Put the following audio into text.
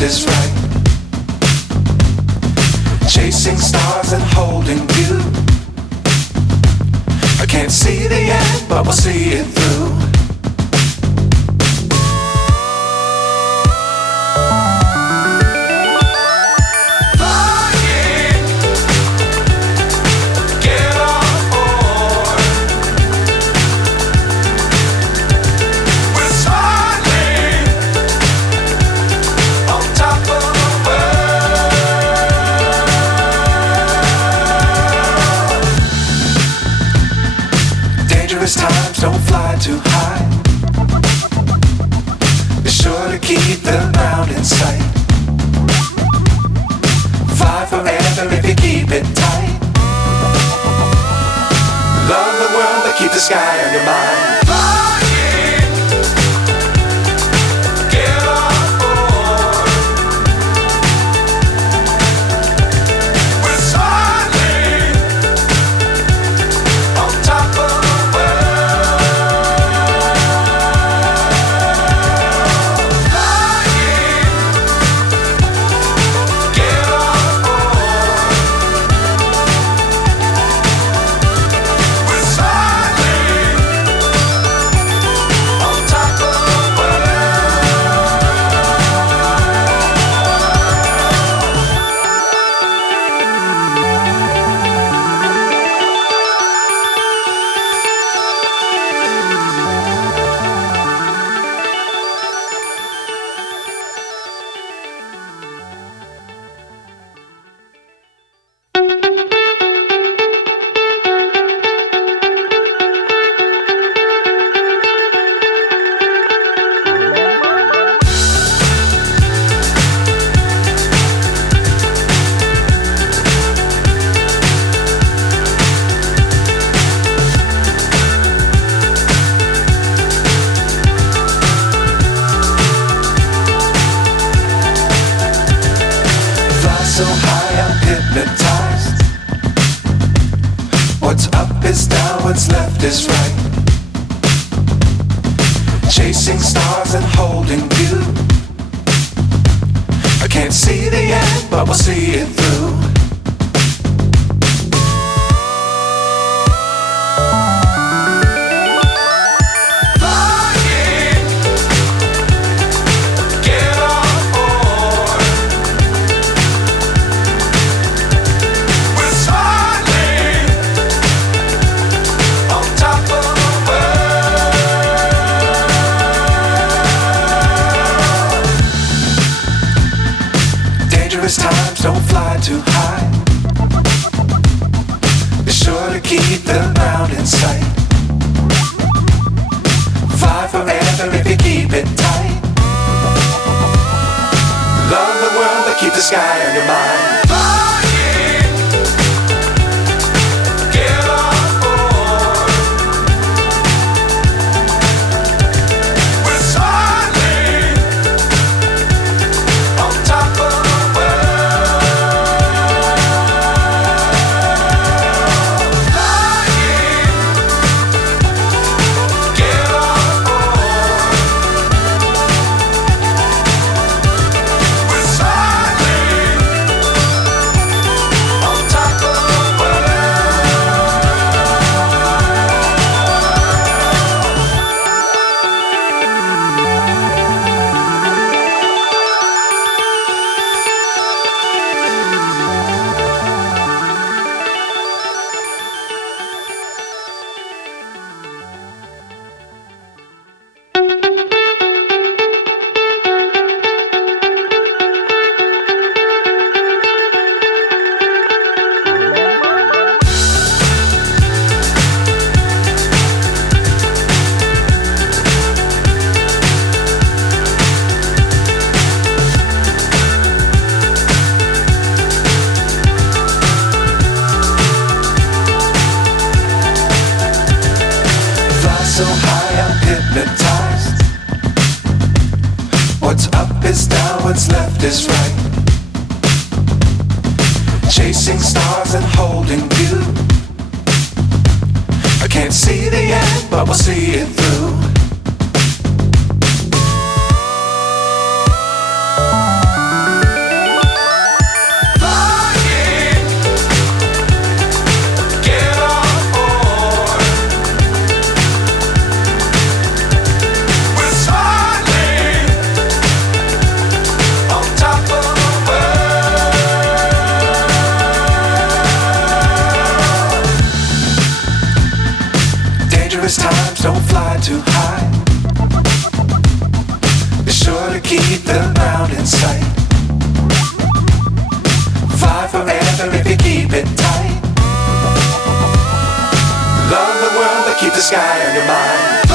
left is right. Chasing stars and holding you. I can't see the end, but we'll see it through. Times don't fly too high. Be sure to keep the ground in sight. Fly forever if you keep it tight. Love the world but keep the sky on your mind. So high I'm hypnotized. What's up is down, what's left is right. Chasing stars and holding you. I can't see the end, but we'll see it through. Times don't fly too high. Be sure to keep the ground in sight. Fly forever if you keep it tight. Love the world but keep the sky on your mind. So high I'm hypnotized. What's up is down, what's left is right. Chasing stars and holding you. I can't see the end, but we'll see it through. the ground in sight. Fly forever if you keep it tight. Love the world but keep the sky on your mind.